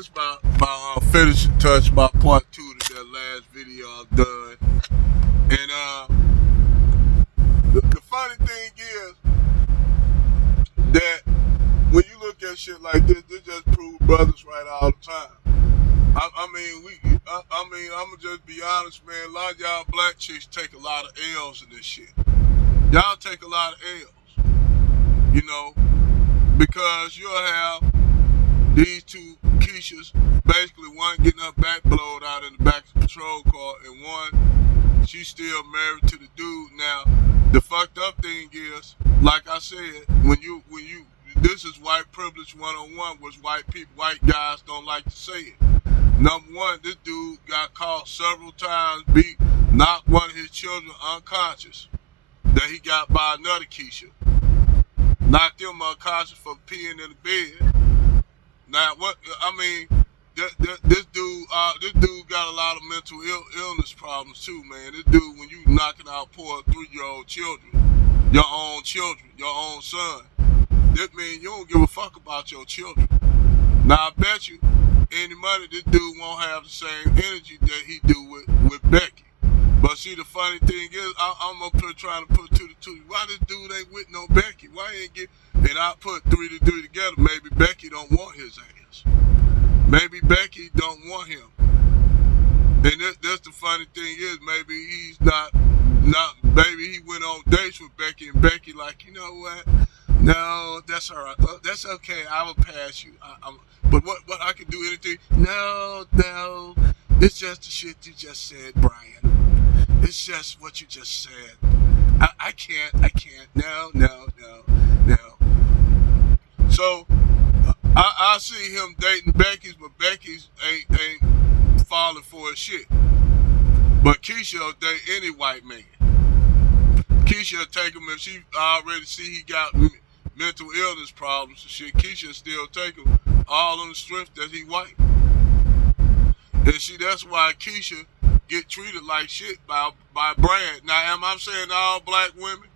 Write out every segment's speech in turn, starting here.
this is my finishing touch, my part 2 to that last video I've done. And the funny thing is that when you look at shit like this just proves brothers right all the time. I'ma just be honest, man. A lot of y'all black chicks take a lot of L's in this shit. Y'all take a lot of L's, you know, because you'll have these two Keishas, basically one getting her back blowed out in the back of the patrol car, and one, she's still married to the dude. Now, the fucked up thing is, like I said, when you, this is white privilege 101, which white guys don't like to say it. Number one, this dude got caught several times, knocked one of his children unconscious, that he got by another Keisha. Knocked him unconscious for peeing in the bed. Now, this dude got a lot of mental illness problems too, man. This dude, when you knocking out poor 3-year-old children, your own son, that means you don't give a fuck about your children. Now, I bet you, any money, this dude won't have the same energy that he do with Becky. But see, the funny thing is, I'm up here trying to put 2 to 2. Why this dude ain't with no Becky? Why he ain't get? And I put 3 to 3 together. Maybe Becky don't want his ass. Maybe Becky don't want him. And that's the funny thing is, maybe he's not. Maybe he went on dates with Becky, and Becky like, you know what? No, that's all right. That's okay. I will pass you. But what I can do anything? No. It's just the shit you just said, Brian. It's just what you just said. I can't. No. So I see him dating Becky's, but Becky's ain't falling for his shit. But Keisha will date any white man. Keisha will take him if she already see he got mental illness problems and shit. Keisha still take him all on the strength that he white. And see, that's why Keisha get treated like shit by Brad. Now, am I saying all black women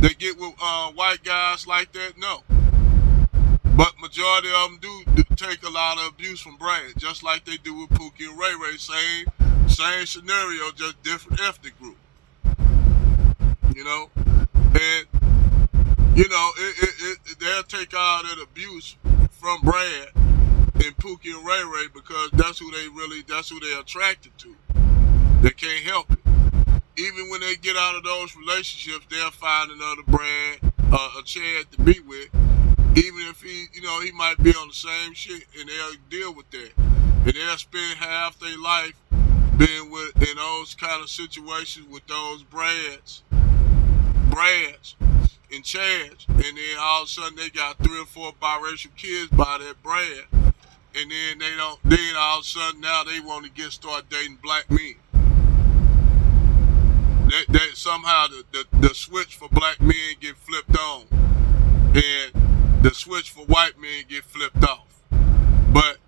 that get with white guys like that? No. But majority of them do take a lot of abuse from Brad, just like they do with Pookie and Ray Ray. Same scenario, just different ethnic group. You know? And, you know, they'll take all that abuse from Brad and Pookie and Ray Ray because that's who they're attracted to. They can't help it. Even when they get out of those relationships, they'll find another Brad, a Chad to be with. Even if he might be on the same shit, and they'll deal with that. And they'll spend half their life being in those kind of situations with those Brads and Chads. And then all of a sudden they got 3 or 4 biracial kids by that Brad. And then all of a sudden now they want to start dating black men. They somehow the switch for black men get flipped on, and the switch for white men get flipped off. But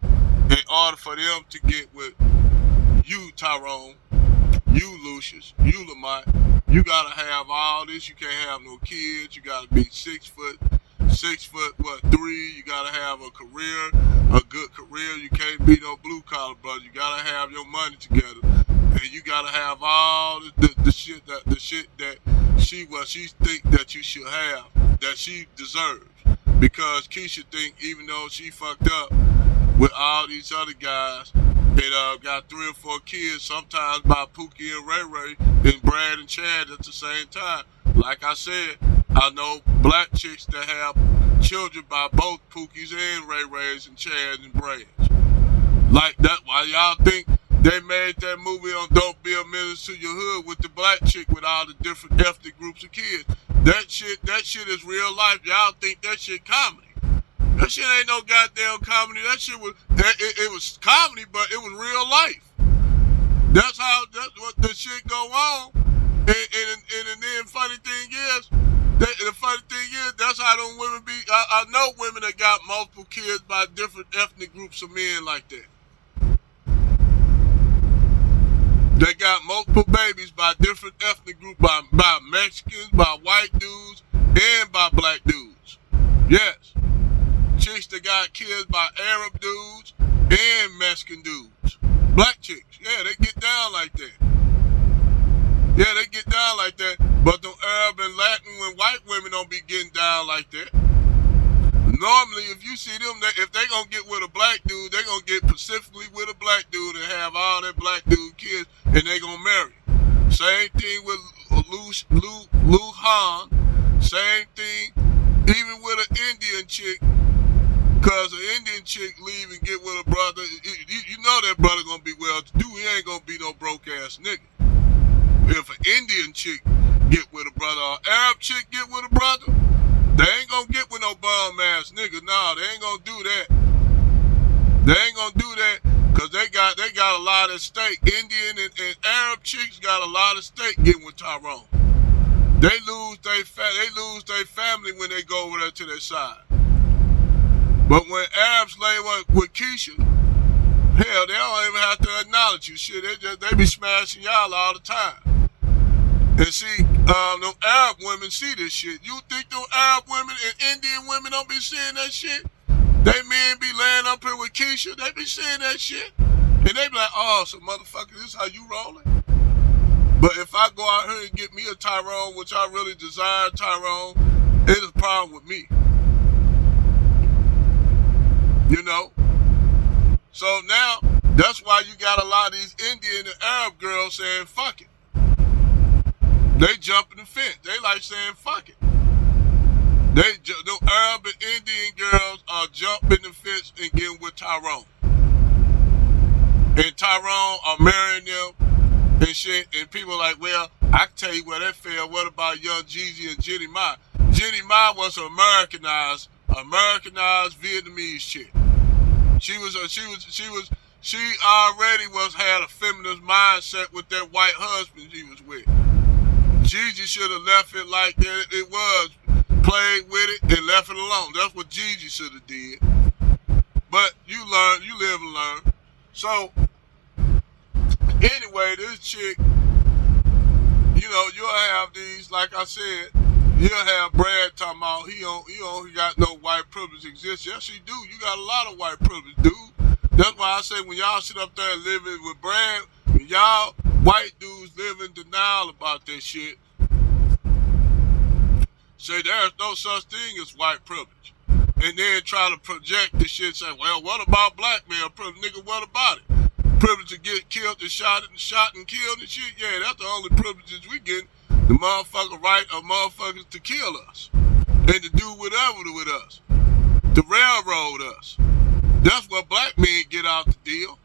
in order for them to get with you, Tyrone, you, Lucius, you, Lamont, you gotta have all this. You can't have no kids. You gotta be 6 foot 3. You gotta have a career, a good career. You can't be no blue collar brother. You gotta have your money together. And you gotta have all the shit that she think that you should have, that she deserves. Because Keisha think even though she fucked up with all these other guys and got 3 or 4 kids, sometimes by Pookie and Ray Ray and Brad and Chad at the same time. Like I said, I know black chicks that have children by both Pookies and Ray Rays and Chads and Brads. Like that, why y'all think they made that movie on Don't Be a Menace to Your Hood with the black chick with all the different ethnic groups of kids? That shit is real life. Y'all think that shit comedy. That shit ain't no goddamn comedy. That shit was, it was comedy, but it was real life. That's what the shit go on. And then funny thing is, that's how them women be. I know women that got multiple kids by different ethnic groups of men like that. They got multiple babies by different ethnic groups, by Mexicans, by white dudes, and by black dudes. Yes. Chicks that got kids by Arab dudes and Mexican dudes. Black chicks, yeah, they get down like that. Yeah, they get down like that. But the Arab and Latin and white women don't be getting down like that. Normally, if you see them, if they gonna get with a black dude, they gonna get specifically with a black dude and have all their black dude kids, and they gonna marry. Same thing with Lu Han. Same thing, even with an Indian chick. Cause an Indian chick leave and get with a brother, you know that brother gonna be well-to-do. He ain't gonna be no broke ass nigga. If an Indian chick get with a brother or Arab chick get with a brother, they ain't gonna get with no bum ass nigga. No, they ain't gonna do that. They ain't gonna do that because they got a lot of stake. Indian and Arab chicks got a lot of stake getting with Tyrone. They lose their family when they go over there to their side. But when Arabs lay with Keisha, hell, they don't even have to acknowledge you. Shit, they be smashing y'all all the time. And see, them Arab women see this shit. You think them Arab women and Indian women don't be seeing that shit? They men be laying up here with Keisha. They be seeing that shit. And they be like, oh, so motherfucker, this how you rolling? But if I go out here and get me a Tyrone, which I really desire Tyrone, it's a problem with me. You know? So now, that's why you got a lot of these Indian and Arab girls saying, fuck it. They jumping the fence. They like saying, fuck it. The Arab and Indian girls are jumping the fence and getting with Tyrone. And Tyrone are marrying them and shit. And people are like, well, I can tell you where that fell. What about Young Jeezy and Jenny Ma? Jenny Ma was an Americanized Vietnamese chick. She already had a feminist mindset with that white husband she was with. Gigi should have left it like it was, played with it and left it alone. That's what Gigi should have did. But you live and learn. So anyway, this chick, you know, you'll have these, like I said, you'll have Brad talking about he don't got no white privilege exists. Yes, he do. You got a lot of white privilege, dude. That's why I say when y'all sit up there living with Brad, when y'all white dudes live in denial about that shit, say there's no such thing as white privilege. And then try to project the shit, say, well, what about black male privilege? Nigga, what about it? Privilege to get killed and shot and killed and shit? Yeah, that's the only privileges we get. The motherfucker right of motherfuckers to kill us. And to do whatever with us. To railroad us. That's what black men get out the deal.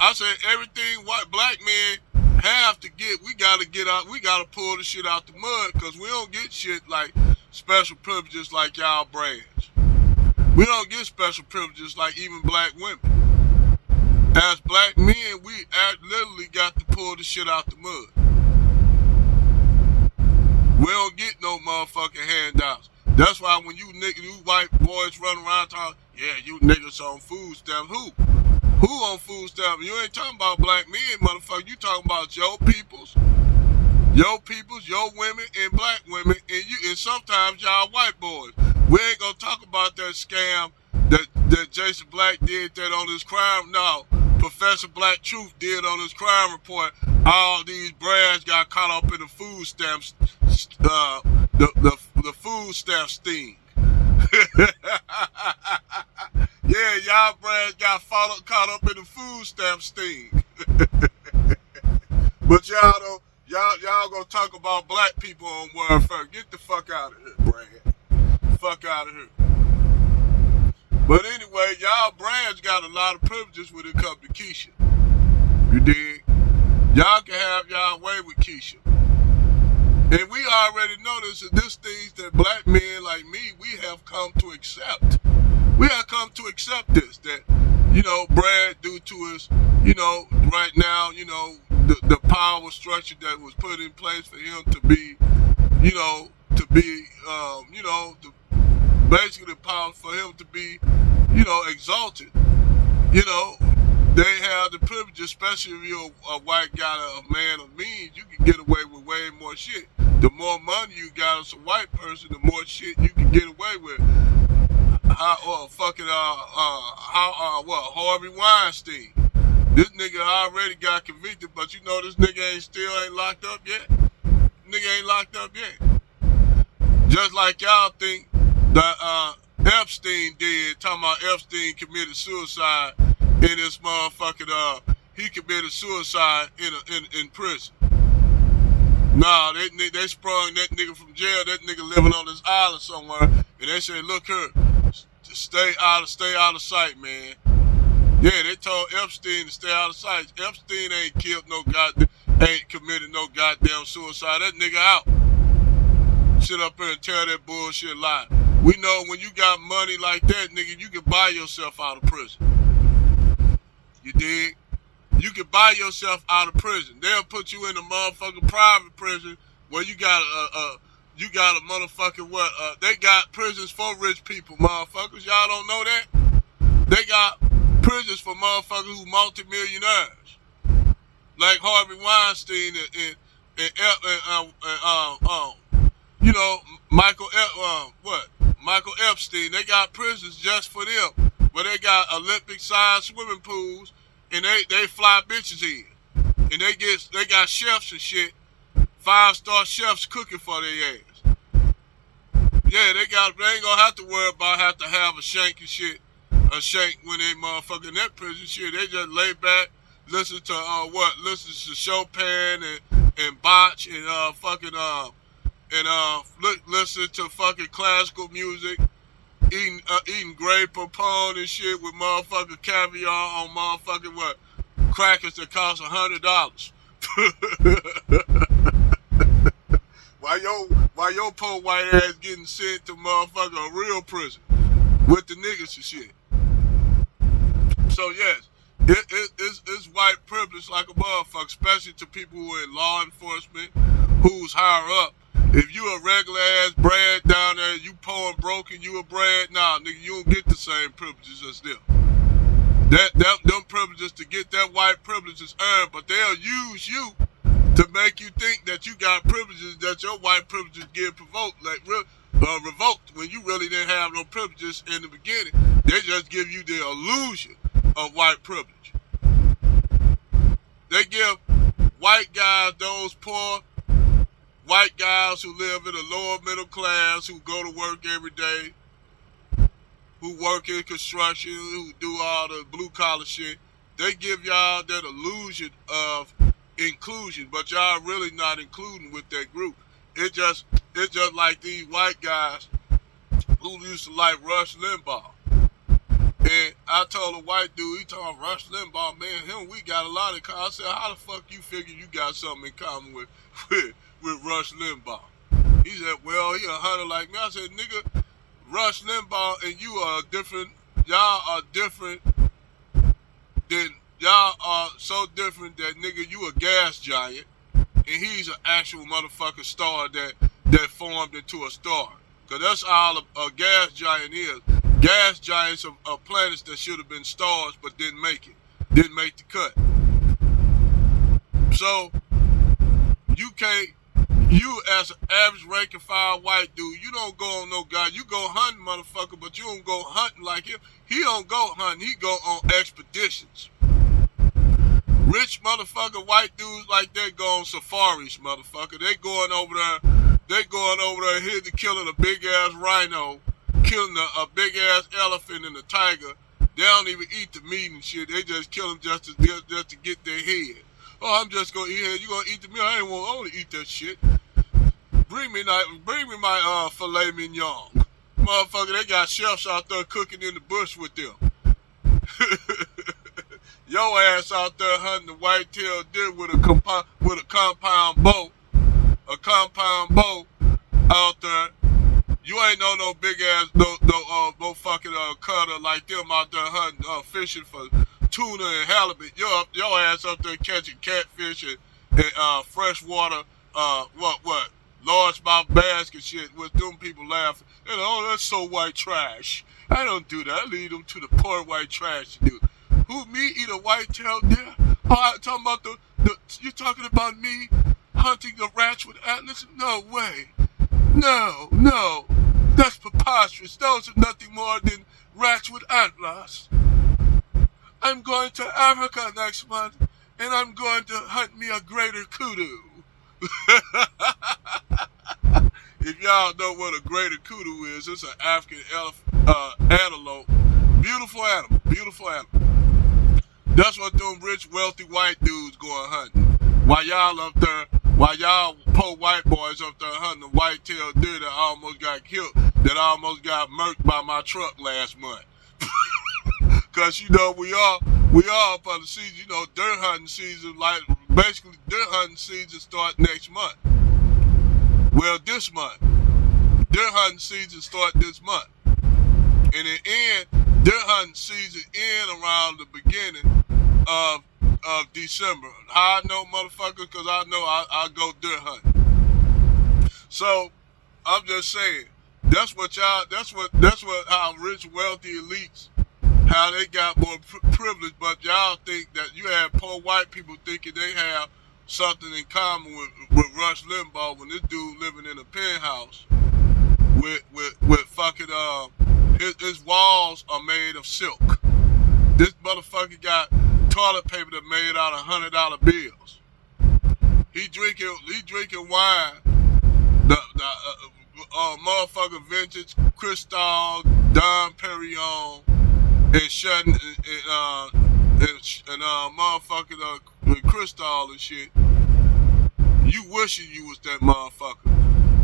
I say everything white black men have to get, we gotta get out, we gotta pull the shit out the mud, because we don't get shit like special privileges like y'all brands. We don't get special privileges like even black women. As black men, we literally got to pull the shit out the mud. We don't get no motherfucking handouts. That's why when you white boys run around talking, yeah, you niggas on food stamps. Who on food stamps? You ain't talking about black men, motherfucker. You talking about your peoples, your women, and black women, and sometimes y'all white boys. We ain't gonna talk about that scam that Jason Black did that on his crime. No, Professor Black Truth did on his crime report. All these brands got caught up in the food stamps, the food stamp sting. Yeah, y'all brands got caught up in the food stamp sting. But y'all gonna talk about black people on welfare. Get the fuck out of here, brand. Fuck out of here. But anyway, y'all brands got a lot of privileges when it comes to Keisha. You dig? Y'all can have y'all way with Keisha. And we already noticed that this things that black men like me, we have come to accept. We have come to accept this, that, you know, Brad, due to his, you know, right now, you know, the power structure that was put in place for him to be, you know, basically the power for him to be, you know, exalted. You know, they have the privilege, especially if you're a white guy, a man of means, you can get away with way more shit. The more money you got as a white person, the more shit you can get away with. Harvey Weinstein. This nigga already got convicted, but you know this nigga ain't locked up yet. Nigga ain't locked up yet. Just like y'all think that Epstein did, talking about Epstein committed suicide in this motherfucking he committed suicide in prison. Nah, they sprung that nigga from jail. That nigga living on this island somewhere, and they say, look here, stay out of sight, man. Yeah, they told Epstein to stay out of sight. Epstein ain't committed no goddamn suicide. That nigga out. Sit up here and tell that bullshit lie. We know when you got money like that, nigga, you can buy yourself out of prison. You dig? You can buy yourself out of prison. They'll put you in a motherfucking private prison where you got a motherfucking what? They got prisons for rich people, motherfuckers. Y'all don't know that? They got prisons for motherfuckers who multimillionaires, like Harvey Weinstein and Michael Epstein. They got prisons just for them, where they got Olympic-sized swimming pools, and they fly bitches in, and they got chefs and shit, 5-star chefs cooking for their ass. Yeah, they ain't gonna have to worry about have to have a shank and shit. A shank when they motherfucking that prison shit. They just lay back, listen to Chopin and Bach and listen to fucking classical music, eating Grey Poupon and shit with motherfucking caviar on motherfucking crackers that cost $100. Why your poor white ass getting sent to motherfucking a real prison with the niggas and shit? So yes, it's white privilege like a motherfucker, especially to people who are in law enforcement, who's higher up. If you a regular ass Brad down there, you poor and broke and you a Brad, nah, nigga, you don't get the same privileges as them. Them privileges, to get that white privilege is earned, but they'll use you to make you think that you got privileges, that your white privileges get revoked when you really didn't have no privileges in the beginning. They just give you the illusion of white privilege. They give white guys, those poor white guys who live in the lower middle class, who go to work every day, who work in construction, who do all the blue collar shit, they give y'all that illusion of inclusion, but y'all really not including with that group. It's just like these white guys who used to like Rush Limbaugh. And I told a white dude, he told Rush Limbaugh, man, we got a lot in common. I said, how the fuck you figure you got something in common with Rush Limbaugh? He said, well, he a hunter like me. I said, nigga, Rush Limbaugh and you are different. Y'all are different. Y'all are so different that, nigga, you a gas giant, and he's an actual motherfucking star that formed into a star. Because that's all a gas giant is. Gas giants are planets that should have been stars but didn't make it. Didn't make the cut. So, you as an average rank and file white dude, you don't go on no guy. You go hunting, motherfucker, but you don't go hunting like him. He don't go hunting. He go on expeditions. Rich motherfucker white dudes like that go on safaris, motherfucker. They going over there here to killing a big ass rhino, killing a big ass elephant and a tiger. They don't even eat the meat and shit. They just kill them just to get their head. Oh, I'm just gonna eat it. You gonna eat the meat? I want to eat that shit. Bring me my filet mignon. Motherfucker, they got chefs out there cooking in the bush with them. Your ass out there hunting the white-tailed deer with a compound bow. A compound bow out there. You ain't no big ass no fucking cutter like them out there hunting fishing for tuna and halibut. Your ass up there catching catfish and freshwater largemouth bass and shit with them people laughing. And, oh, that's so white trash. I don't do that. I leave them to the poor white trash to do. Who, me eat a white-tailed deer? Oh, I'm talking about you talking about me hunting the rats with Atlas? No way. No. That's preposterous. Those are nothing more than rats with antlers. I'm going to Africa next month, and I'm going to hunt me a greater kudu. If y'all know what a greater kudu is, it's an African antelope. Beautiful animal. Beautiful animal. That's what them rich, wealthy white dudes going hunting. While y'all poor white boys up there hunting a white-tailed deer that almost got killed, that almost got murked by my truck last month. Cause you know we all up on the season. You know, deer hunting season, like basically deer hunting season start next month. Well, this month, deer hunting season start this month, and it end. Deer hunting season end around the beginning of December. How I know, motherfuckers? Cause I know I go deer hunting. So I'm just saying, that's what how rich, wealthy elites, how they got more privilege, but y'all think that you have poor white people thinking they have something in common with Rush Limbaugh when this dude living in a penthouse with fucking his walls are made of silk. This motherfucker got toilet paper that made out of $100 bills. He drinking wine, the motherfucker vintage Cristal, Dom Perignon, and shutting and motherfucking Cristal and shit. You wishing you was that motherfucker.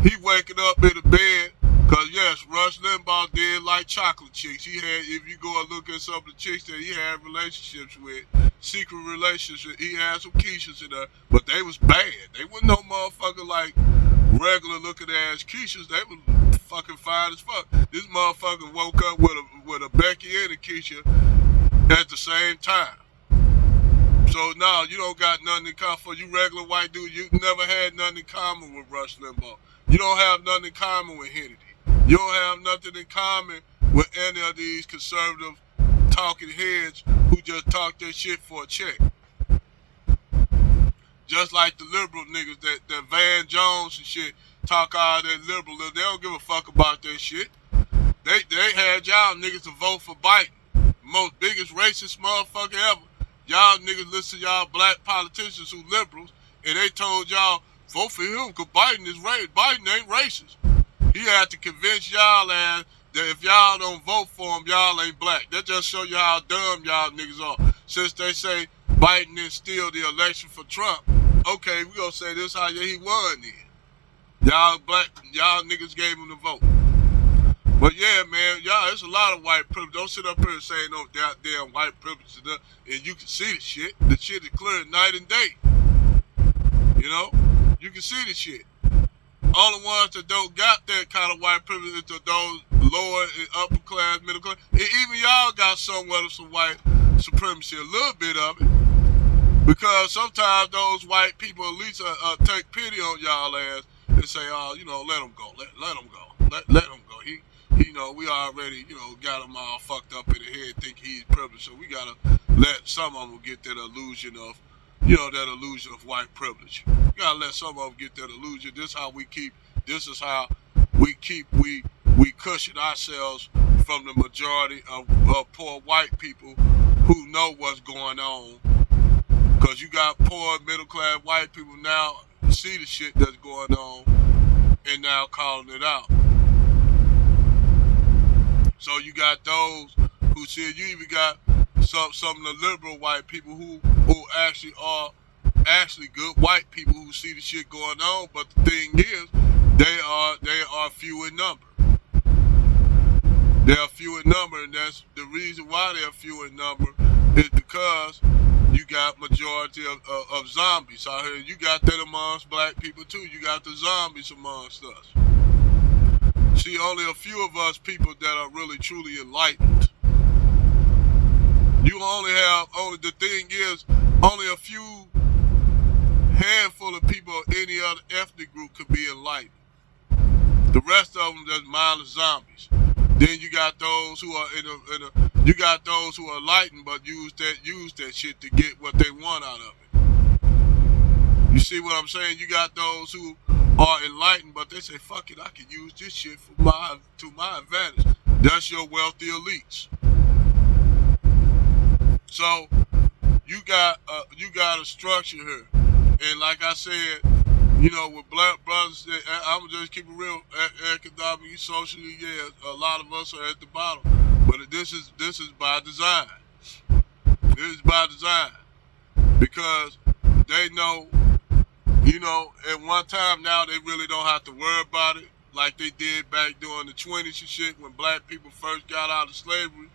He waking up in the bed, cause yes, Rush Limbaugh did like chocolate chicks. He had, if you go and look at some of the chicks that he had relationships with, secret relationships, he had some Keishas in there, but they was bad. They wasn't no motherfucker like regular looking ass Keishas. They was fucking fine as fuck. This motherfucker woke up with a Becky and a Keisha at the same time. So now you don't got nothing in common. For you regular white dude, you never had nothing in common with Rush Limbaugh. You don't have nothing in common with Hannity. You don't have nothing in common with any of these conservative talking heads who just talk their shit for a check. Just like the liberal niggas that Van Jones and shit talk all that liberal. They don't give a fuck about that shit. They had y'all niggas to vote for Biden. Most biggest racist motherfucker ever. Y'all niggas listen to y'all black politicians who liberals, and they told y'all, vote for him because Biden is racist. Biden ain't racist. He had to convince y'all ass that if y'all don't vote for him, y'all ain't black. That just show you how dumb y'all niggas are. Since they say Biden didn't steal the election for Trump, okay, we gonna say this how he won then. Y'all niggas gave him the vote. But yeah, man, y'all, there's a lot of white privilege. Don't sit up here and say no damn white privilege and you can see the shit. The shit is clear night and day. You know? You can see the shit. All the ones that don't got that kind of white privilege is those lower and upper class, middle class. And even y'all got somewhat of some white supremacy, a little bit of it. Because sometimes those white people at least take pity on y'all ass and say, oh, you know, let him go. Let him go. Let him go. He, you know, we already, you know, got him all fucked up in the head, think he's privileged. So we gotta let some of them get that illusion of, you know, that illusion of white privilege. We gotta let some of them get that illusion. This is how we cushion ourselves from the majority of poor white people who know what's going on. Cause you got poor middle class white people now see the shit that's going on and now calling it out. So you got those who said, you even got some of the liberal white people who actually are good white people who see the shit going on, but the thing is, they are few in number. They are few in number, and that's the reason why they are few in number is because you got majority of zombies out here. You got that amongst black people too. You got the zombies amongst us. See, only a few of us people that are really truly enlightened. You the thing is, only a few handful of people of any other ethnic group could be enlightened. The rest of them just mindless zombies. Then you got those who are you got those who are enlightened but use that shit to get what they want out of it. You see what I'm saying? You got those who are enlightened, but they say, fuck it, I can use this shit to my advantage. That's your wealthy elites. So you got a structure here, and like I said, with black brothers, I'm just keep it real. Economically, socially, yeah, a lot of us are at the bottom, but this is by design. This is by design because they know, at one time now they really don't have to worry about it like they did back during the 20s and shit when black people first got out of slavery.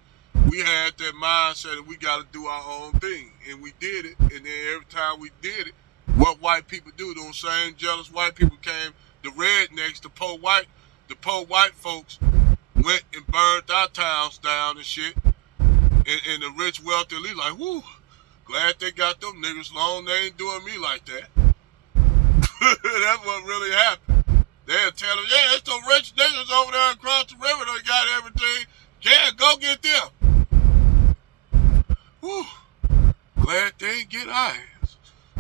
We had that mindset that we got to do our own thing, and we did it. And then every time we did it, what white people do, those same jealous white people came, the rednecks, the poor white folks went and burned our towns down and shit. And the rich, wealthy elite like, whoo, glad they got them niggas long. They ain't doing me like that. That's what really happened. They'll tell them, yeah, it's some rich niggas over there across the river that got everything. Yeah, go get them. Whew. Glad they ain't get our ass.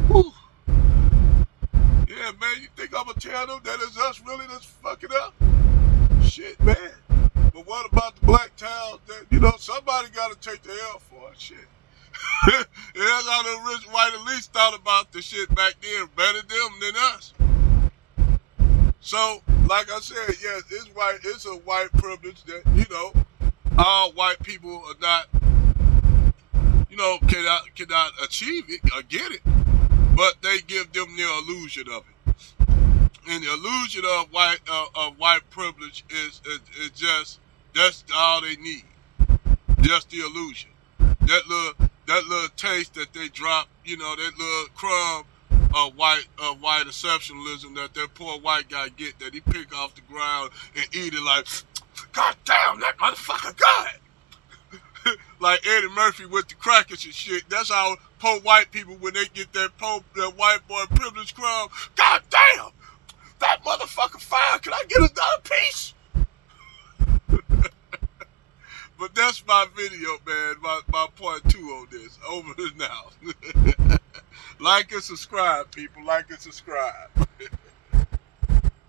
Whew. Yeah, man, you think I'm gonna tell them that it's us really that's fucking up? Shit, man. But what about the black towns that, somebody gotta take the L for it, shit. And that's how the rich white elites thought about the shit back then, better them than us. So, like I said, yes, it's a white privilege that, all white people are not, cannot achieve it or get it, but they give them the illusion of it. And the illusion of white privilege is just, that's all they need. Just the illusion. That little taste that they drop, that little crumb of white exceptionalism that poor white guy get, that he pick off the ground and eat it like, God damn, that motherfucker good. Like Eddie Murphy with the crackers and shit. That's how poor white people, when they get that white boy privilege crumb, God damn, that motherfucker fire. Can I get another piece? But that's my video, man. My part 2 on this. Over and out. Like and subscribe, people. Like and subscribe.